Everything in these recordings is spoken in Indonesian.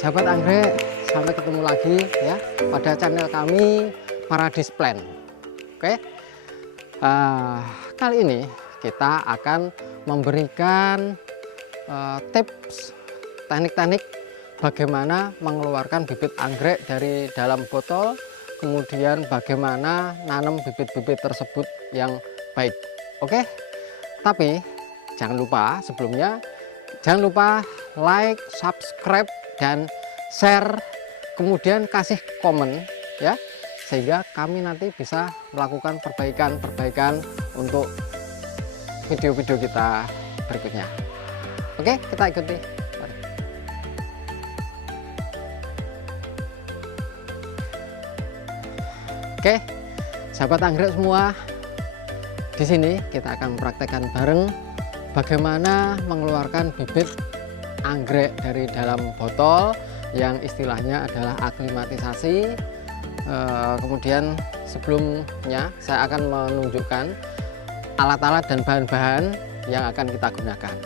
Sahabat anggrek, sampai ketemu lagi ya pada channel kami Paradise Plant. Oke, kali ini kita akan memberikan tips teknik-teknik bagaimana mengeluarkan bibit anggrek dari dalam botol, kemudian bagaimana nanam bibit-bibit tersebut yang baik. Oke, tapi jangan lupa sebelumnya, jangan lupa like, subscribe, dan share, kemudian kasih komen ya, sehingga kami nanti bisa melakukan perbaikan-perbaikan untuk video-video kita berikutnya. Oke, kita ikuti. Mari. Oke, sahabat anggrek semua, di sini kita akan mempraktekkan bareng bagaimana mengeluarkan bibit anggrek dari dalam botol yang istilahnya adalah aklimatisasi. Kemudian sebelumnya saya akan menunjukkan alat-alat dan bahan-bahan yang akan kita gunakan.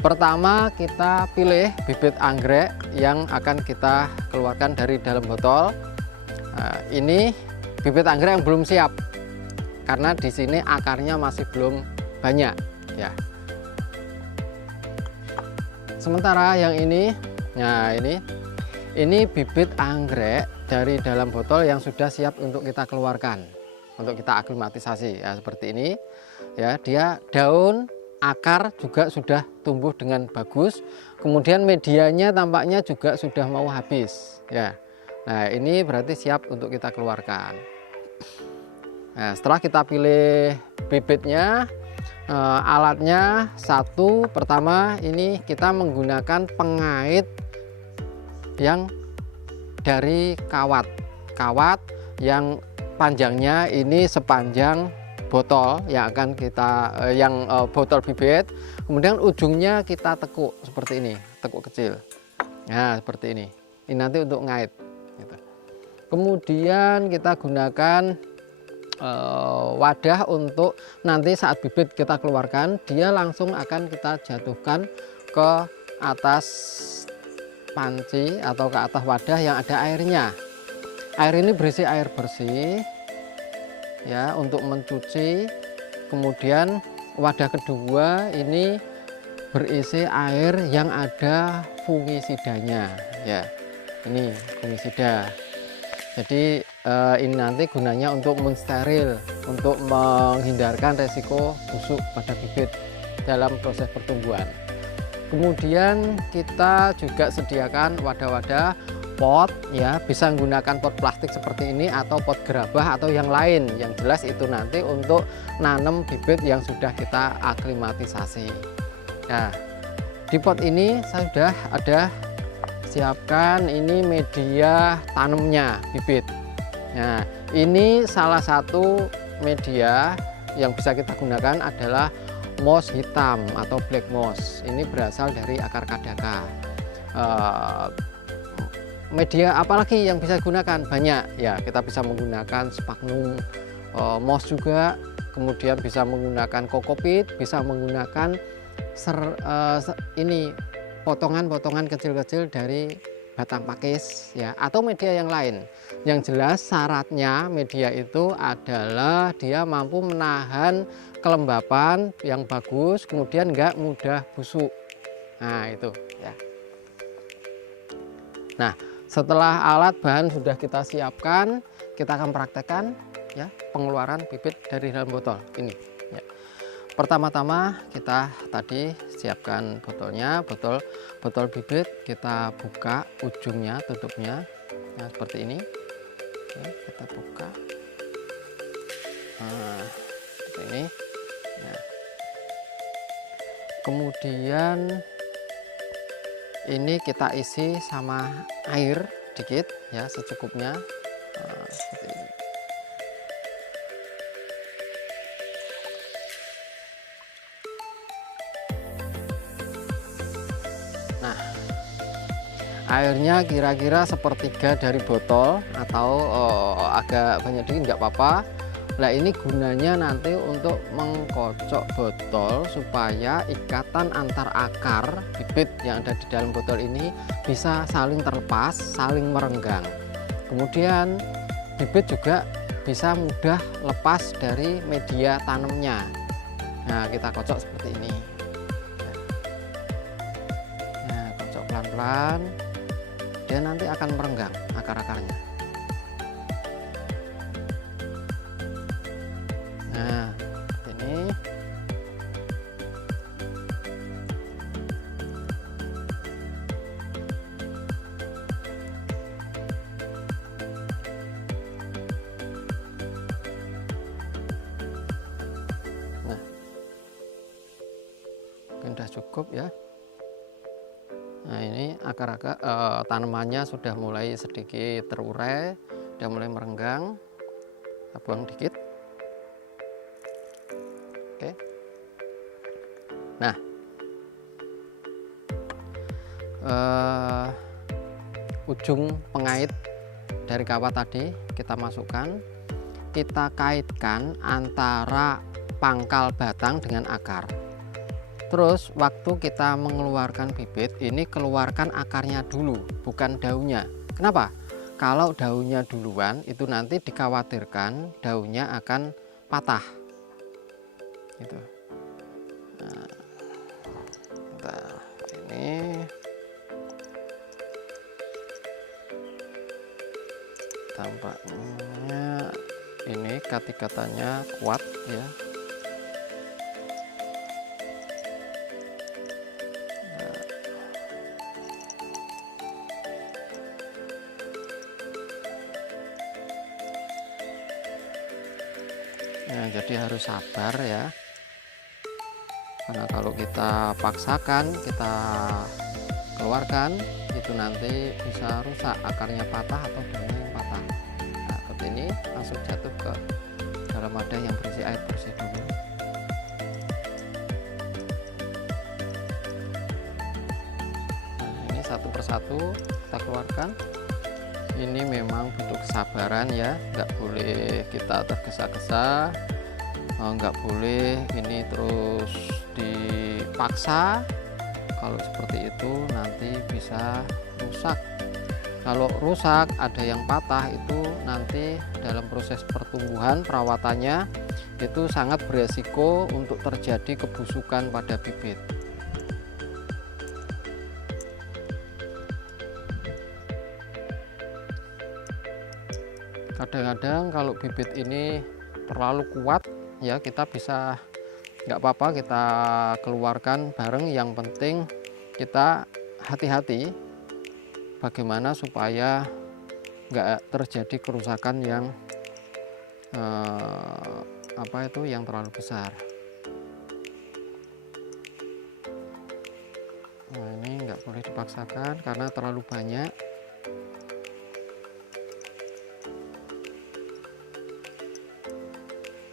Pertama, kita pilih bibit anggrek yang akan kita keluarkan dari dalam botol. Ini bibit anggrek yang belum siap karena di sini akarnya masih belum banyak ya. Sementara yang ini, nah ini bibit anggrek dari dalam botol yang sudah siap untuk kita keluarkan, untuk kita aklimatisasi ya, seperti ini ya. Dia daun, akar juga sudah tumbuh dengan bagus, kemudian medianya tampaknya juga sudah mau habis ya. Nah, ini berarti siap untuk kita keluarkan. Nah, setelah kita pilih bibitnya, alatnya satu, pertama ini kita menggunakan pengait yang dari kawat yang panjangnya ini sepanjang botol yang akan kita botol bibit, kemudian ujungnya kita tekuk seperti ini, tekuk kecil. Nah, seperti ini nanti untuk ngait gitu. Kemudian kita gunakan wadah untuk nanti saat bibit kita keluarkan, dia langsung akan kita jatuhkan ke atas panci atau ke atas wadah yang ada airnya. Air ini berisi air bersih ya untuk mencuci. Kemudian wadah kedua ini berisi air yang ada fungisidanya ya. Ini fungisida. Jadi ini nanti gunanya untuk mensteril, untuk menghindarkan resiko busuk pada bibit dalam proses pertumbuhan. Kemudian kita juga sediakan wadah-wadah pot ya, bisa menggunakan pot plastik seperti ini atau pot gerabah atau yang lain. Yang jelas itu nanti untuk nanam bibit yang sudah kita aklimatisasi. Nah, di pot ini saya sudah ada siapkan ini media tanamnya bibit. Nah, ini salah satu media yang bisa kita gunakan adalah moss hitam atau black moss. Ini berasal dari akar kadaka. Media apalagi yang bisa digunakan? Banyak ya, kita bisa menggunakan sphagnum moss juga, kemudian bisa menggunakan kokopit, bisa menggunakan ini potongan-potongan kecil-kecil dari batang pakis ya, atau media yang lain. Yang jelas syaratnya media itu adalah dia mampu menahan kelembapan yang bagus, kemudian nggak mudah busuk. Nah, itu ya. Nah, setelah alat bahan sudah kita siapkan, kita akan praktekkan ya pengeluaran bibit dari dalam botol ini ya. Pertama-tama kita tadi siapkan botolnya, botol bibit kita buka ujungnya, tutupnya, nah seperti ini. Oke, kita buka, nah, seperti ini. Nah, kemudian ini kita isi sama air dikit ya, secukupnya, nah, seperti ini. Nah, airnya kira-kira sepertiga dari botol atau agak banyak dikit nggak apa-apa. Nah, ini gunanya nanti untuk mengkocok botol supaya ikatan antar akar bibit yang ada di dalam botol ini bisa saling terlepas, saling merenggang. Kemudian bibit juga bisa mudah lepas dari media tanamnya. Nah, kita kocok seperti ini. Nah, kocok pelan-pelan, dia nanti akan merenggang akar-akarnya. Nah, ini nah, mungkin sudah cukup ya. Nah, ini akar-akar tanamannya sudah mulai sedikit terurai, sudah mulai merenggang. Kita buang dikit. Oke. Nah, ujung pengait dari kawat tadi kita masukkan, kita kaitkan antara pangkal batang dengan akar. Terus waktu kita mengeluarkan bibit, ini keluarkan akarnya dulu, bukan daunnya. Kenapa? Kalau daunnya duluan, itu nanti dikhawatirkan daunnya akan patah. Gitu. Nah, ini tampaknya ini ikatan-ikatannya kuat ya. Nah, jadi harus sabar ya, karena kalau kita paksakan, kita keluarkan, itu nanti bisa rusak, akarnya patah atau daunnya yang patah. Nah, seperti ini langsung jatuh ke dalam wadah yang berisi air bersih dulu. Nah, ini satu persatu kita keluarkan. Ini memang butuh kesabaran ya, nggak boleh kita tergesa-gesa, nggak boleh ini terus dipaksa. Kalau seperti itu nanti bisa rusak. Kalau rusak ada yang patah, itu nanti dalam proses pertumbuhan perawatannya itu sangat beresiko untuk terjadi kebusukan pada bibit. Kadang-kadang kalau bibit ini terlalu kuat ya, kita bisa nggak apa-apa kita keluarkan bareng. Yang penting kita hati-hati bagaimana supaya nggak terjadi kerusakan yang yang terlalu besar. Nah, ini nggak boleh dipaksakan karena terlalu banyak.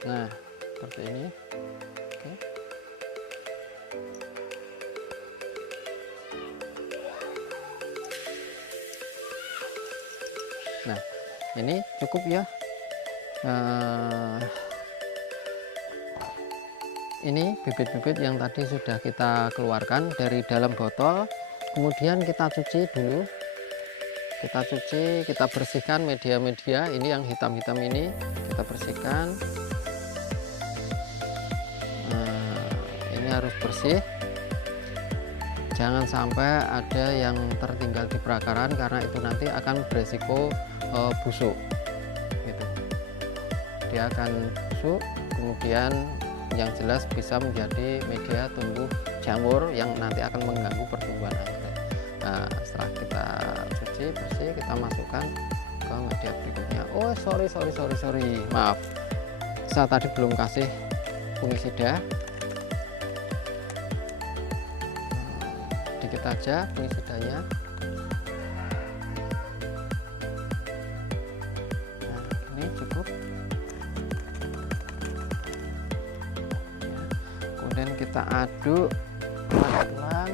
Nah, seperti ini. Oke. Nah, ini cukup ya. Ini bibit-bibit yang tadi sudah kita keluarkan dari dalam botol, kemudian kita cuci dulu. Kita cuci, kita bersihkan media-media ini yang hitam-hitam ini, kita bersihkan. Ini harus bersih, jangan sampai ada yang tertinggal di perakaran karena itu nanti akan beresiko busuk gitu. Dia akan busuk, kemudian yang jelas bisa menjadi media tumbuh jamur yang nanti akan mengganggu pertumbuhan anggrek. Nah, setelah kita cuci bersih, kita masukkan ke media berikutnya. Oh, sorry, maaf, saya tadi belum kasih fungisida. Dikit aja fungisidanya. Nah, ini cukup. Kemudian kita aduk pelan-pelan.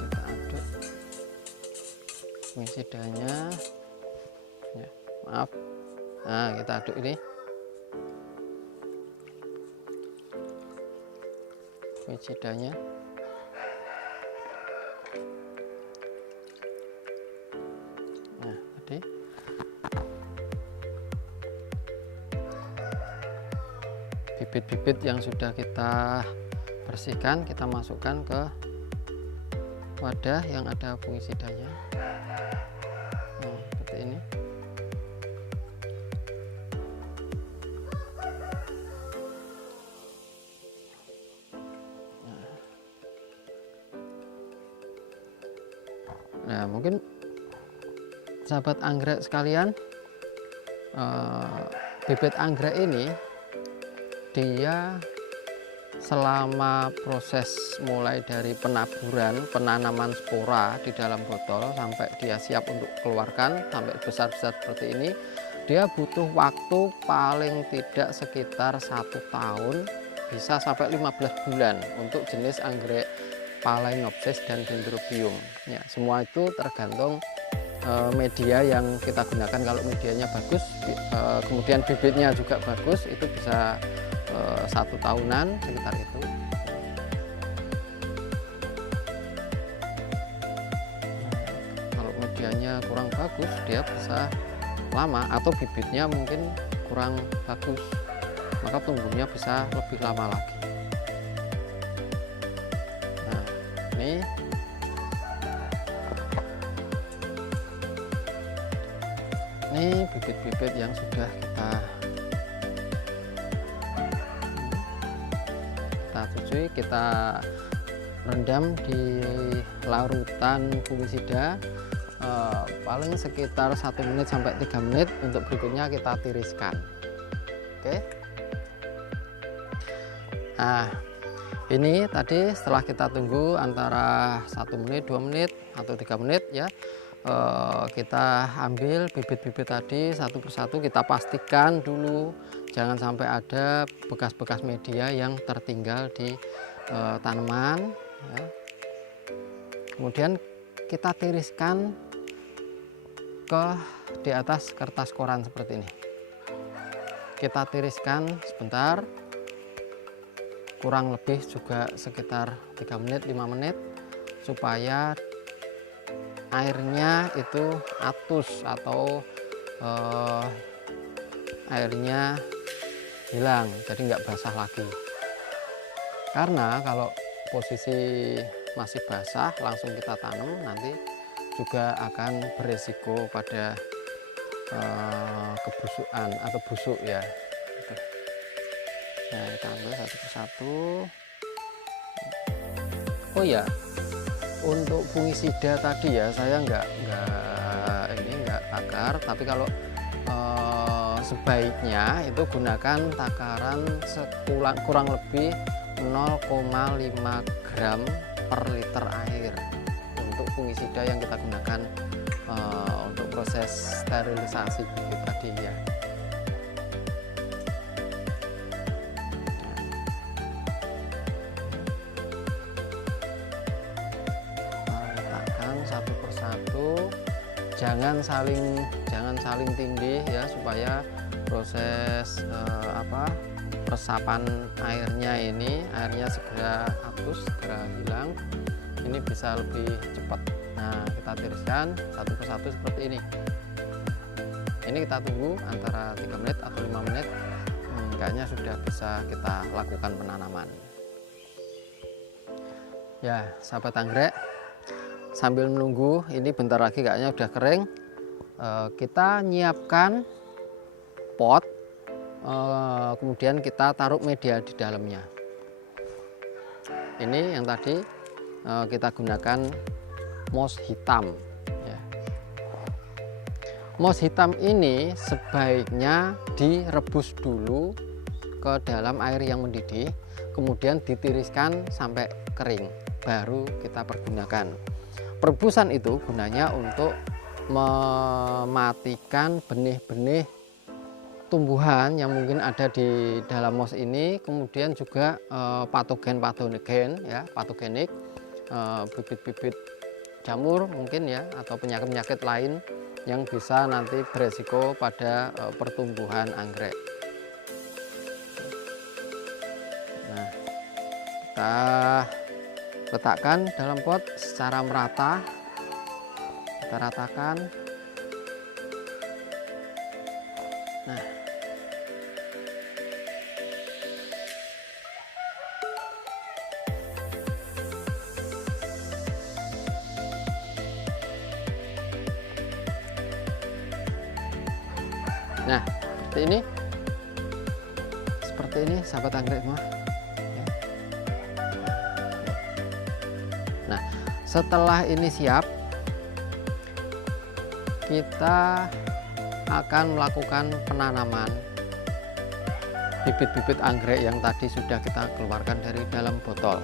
Kita aduk fungisidanya. Ya. maaf. Nah, kita aduk ini fungisidanya. Nah, tadi bibit-bibit yang sudah kita bersihkan kita masukkan ke wadah yang ada fungisidanya. Nah, seperti ini. Nah, mungkin sahabat anggrek sekalian, bibit anggrek ini dia selama proses mulai dari penaburan, penanaman spora di dalam botol sampai dia siap untuk keluarkan sampai besar-besar seperti ini, dia butuh waktu paling tidak sekitar 1 tahun, bisa sampai 15 bulan untuk jenis anggrek Phalaenopsis dan Dendrobium. Ya, semua itu tergantung media yang kita gunakan. Kalau medianya bagus, kemudian bibitnya juga bagus, itu bisa 1 tahunan sekitar itu. Kalau medianya kurang bagus, dia bisa lama, atau bibitnya mungkin kurang bagus, maka tumbuhnya bisa lebih lama lagi. Nah, ini bibit-bibit yang sudah kita tuju, kita rendam di larutan fungisida paling sekitar 1 menit sampai 3 menit. Untuk berikutnya kita tiriskan. Oke. Nah, ini tadi setelah kita tunggu antara 1 menit, 2 menit atau 3 menit ya, kita ambil bibit-bibit tadi satu persatu, kita pastikan dulu jangan sampai ada bekas-bekas media yang tertinggal di tanaman ya. Kemudian kita tiriskan di atas kertas koran seperti ini. Kita tiriskan sebentar, kurang lebih juga sekitar 3 menit 5 menit, supaya airnya itu atus atau airnya hilang, jadi nggak basah lagi. Karena kalau posisi masih basah langsung kita tanam, nanti juga akan beresiko pada kebusukan atau busuk ya. Nah, kita ambil satu persatu. Oh ya, untuk fungisida tadi ya, saya nggak takar, tapi kalau sebaiknya itu gunakan takaran kurang lebih 0,5 gram per liter air untuk fungisida yang kita gunakan untuk proses sterilisasi bibit tadi ya. Letakkan satu persatu, jangan saling tindih ya, supaya proses resapan airnya segera hapus, segera hilang, ini bisa lebih cepat. Nah, kita tiriskan satu persatu seperti ini. Ini kita tunggu antara 3 menit atau 5 menit, kayaknya sudah bisa kita lakukan penanaman ya. Sahabat anggrek, sambil menunggu ini bentar lagi kayaknya udah kering, kita nyiapkan pot, kemudian kita taruh media di dalamnya. Ini yang tadi kita gunakan moss hitam ya. Moss hitam ini sebaiknya direbus dulu ke dalam air yang mendidih, kemudian ditiriskan sampai kering, baru kita pergunakan. Perebusan itu gunanya untuk mematikan benih-benih tumbuhan yang mungkin ada di dalam moss ini, kemudian juga patogen ya, patogenik, bibit-bibit jamur mungkin ya, atau penyakit-penyakit lain yang bisa nanti beresiko pada pertumbuhan anggrek. Nah, kita letakkan dalam pot secara merata, kita ratakan. Nah, seperti ini sahabat anggrek semua. Nah, setelah ini siap, kita akan melakukan penanaman bibit-bibit anggrek yang tadi sudah kita keluarkan dari dalam botol.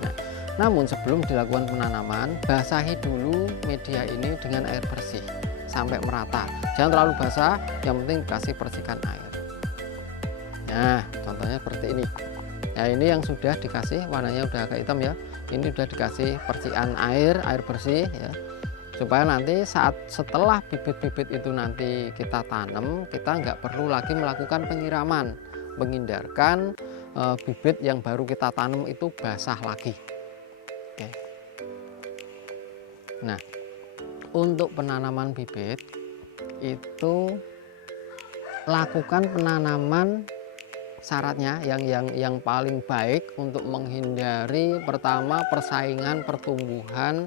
Nah, namun sebelum dilakukan penanaman, basahi dulu media ini dengan air bersih sampai merata. Jangan terlalu basah, yang penting kasih percikan air. Nah, contohnya seperti ini. Nah, ini yang sudah dikasih, warnanya udah agak hitam ya. Ini sudah dikasih percikan air bersih ya. Supaya nanti setelah bibit-bibit itu nanti kita tanam, kita nggak perlu lagi melakukan penyiraman, menghindarkan bibit yang baru kita tanam itu basah lagi. Oke. Nah, untuk penanaman bibit itu lakukan penanaman, syaratnya yang paling baik untuk menghindari pertama persaingan pertumbuhan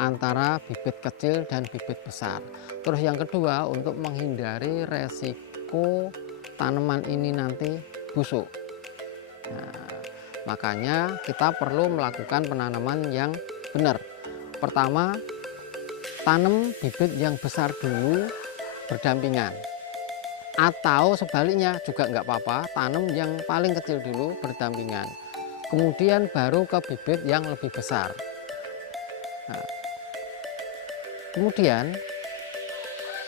antara bibit kecil dan bibit besar. Terus yang kedua untuk menghindari resiko tanaman ini nanti busuk. Nah, makanya kita perlu melakukan penanaman yang benar. Pertama, tanam bibit yang besar dulu berdampingan, atau sebaliknya juga nggak apa-apa, tanam yang paling kecil dulu berdampingan, kemudian baru ke bibit yang lebih besar. Nah, kemudian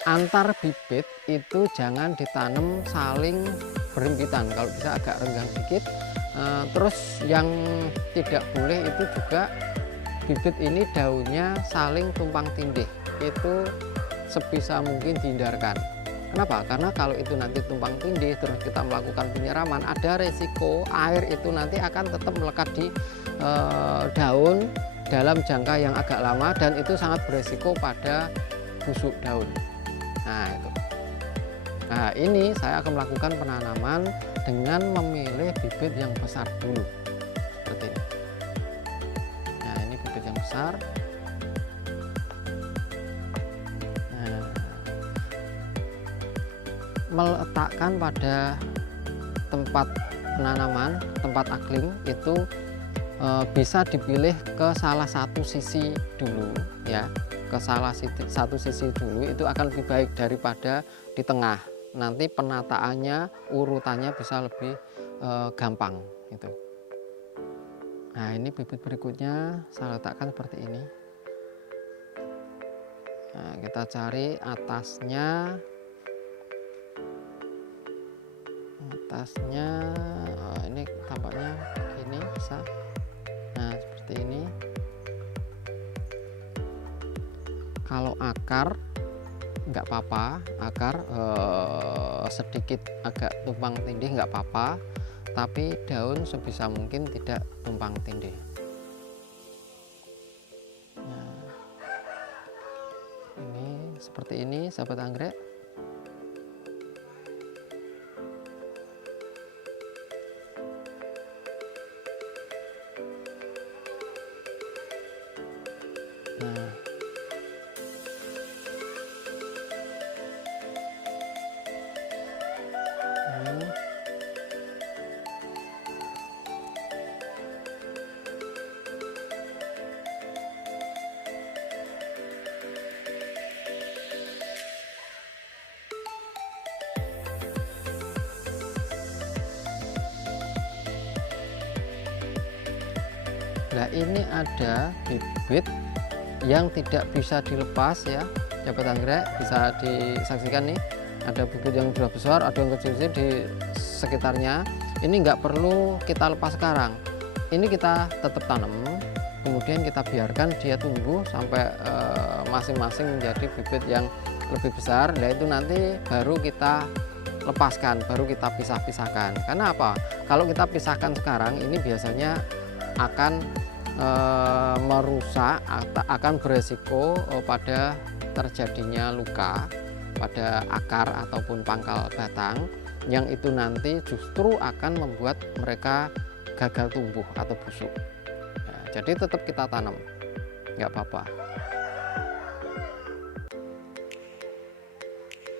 antar bibit itu jangan ditanam saling berhimpitan, kalau bisa agak renggang dikit. Terus yang tidak boleh itu juga bibit ini daunnya saling tumpang tindih, itu sebisa mungkin dihindarkan. Kenapa? Karena kalau itu nanti tumpang tindih terus kita melakukan penyiraman, ada resiko air itu nanti akan tetap melekat di daun dalam jangka yang agak lama, dan itu sangat beresiko pada busuk daun. Nah, itu. Nah, ini saya akan melakukan penanaman dengan memilih bibit yang besar dulu. Seperti ini. Nah, ini bibit yang besar. Nah, meletakkan pada tempat penanaman, tempat aklim itu bisa dipilih ke salah satu sisi dulu ya, ke satu sisi dulu itu akan lebih baik daripada di tengah. Nanti penataannya, urutannya bisa lebih gampang gitu. Nah, ini bibit berikutnya saya letakkan seperti ini. Nah, kita cari atasnya, oh, ini tampaknya begini bisa. Nah, seperti ini. Kalau akar nggak apa-apa, akar sedikit agak tumpang tindih nggak apa-apa, tapi daun sebisa mungkin tidak tumpang tindih. Nah, ini seperti ini sahabat anggrek. Nah, nah ini ada bibit yang tidak bisa dilepas ya, sahabat anggrek, bisa disaksikan nih, ada bibit yang sudah besar, ada yang kecil-kecil di sekitarnya. Ini nggak perlu kita lepas sekarang, ini kita tetap tanam kemudian kita biarkan dia tumbuh sampai masing-masing menjadi bibit yang lebih besar. Nah itu nanti baru kita lepaskan, baru kita pisah-pisahkan. Karena apa? Kalau kita pisahkan sekarang ini biasanya akan merusak, akan beresiko pada terjadinya luka pada akar ataupun pangkal batang, yang itu nanti justru akan membuat mereka gagal tumbuh atau busuk. Nah, jadi tetap kita tanam, nggak apa-apa.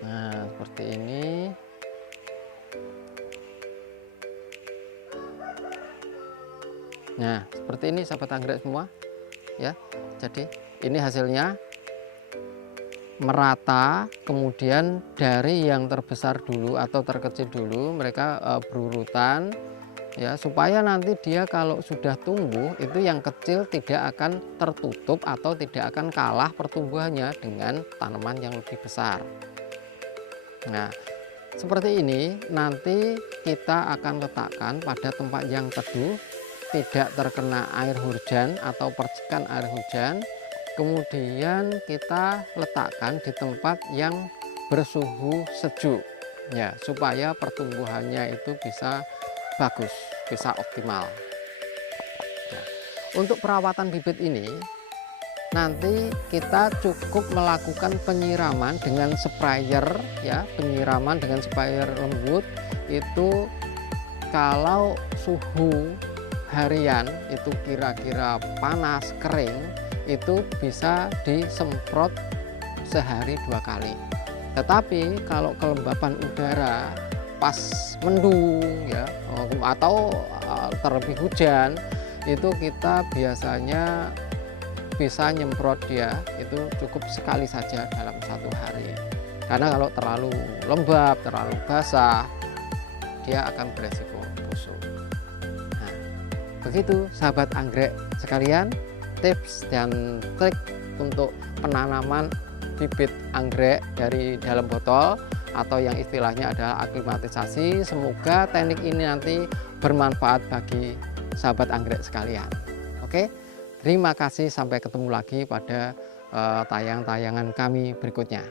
Nah seperti ini. Nah seperti ini sahabat anggrek semua ya. Jadi ini hasilnya merata, kemudian dari yang terbesar dulu atau terkecil dulu mereka berurutan ya, supaya nanti dia kalau sudah tumbuh itu yang kecil tidak akan tertutup atau tidak akan kalah pertumbuhannya dengan tanaman yang lebih besar. Nah seperti ini nanti kita akan letakkan pada tempat yang teduh, tidak terkena air hujan atau percikan air hujan. Kemudian kita letakkan di tempat yang bersuhu sejuk ya, supaya pertumbuhannya itu bisa bagus, bisa optimal. Nah, untuk perawatan bibit ini nanti kita cukup melakukan penyiraman dengan sprayer ya, penyiraman dengan sprayer lembut itu kalau suhu harian itu kira-kira panas kering, itu bisa disemprot sehari 2 kali. Tetapi kalau kelembapan udara pas mendung ya atau terlebih hujan, itu kita biasanya bisa nyemprot dia itu cukup sekali saja dalam 1 hari. Karena kalau terlalu lembab, terlalu basah, dia akan beresiko busuk. Nah, begitu sahabat anggrek sekalian, tips dan trik untuk penanaman bibit anggrek dari dalam botol atau yang istilahnya adalah aklimatisasi. Semoga teknik ini nanti bermanfaat bagi sahabat anggrek sekalian. Oke, terima kasih, sampai ketemu lagi pada tayangan-tayangan kami berikutnya.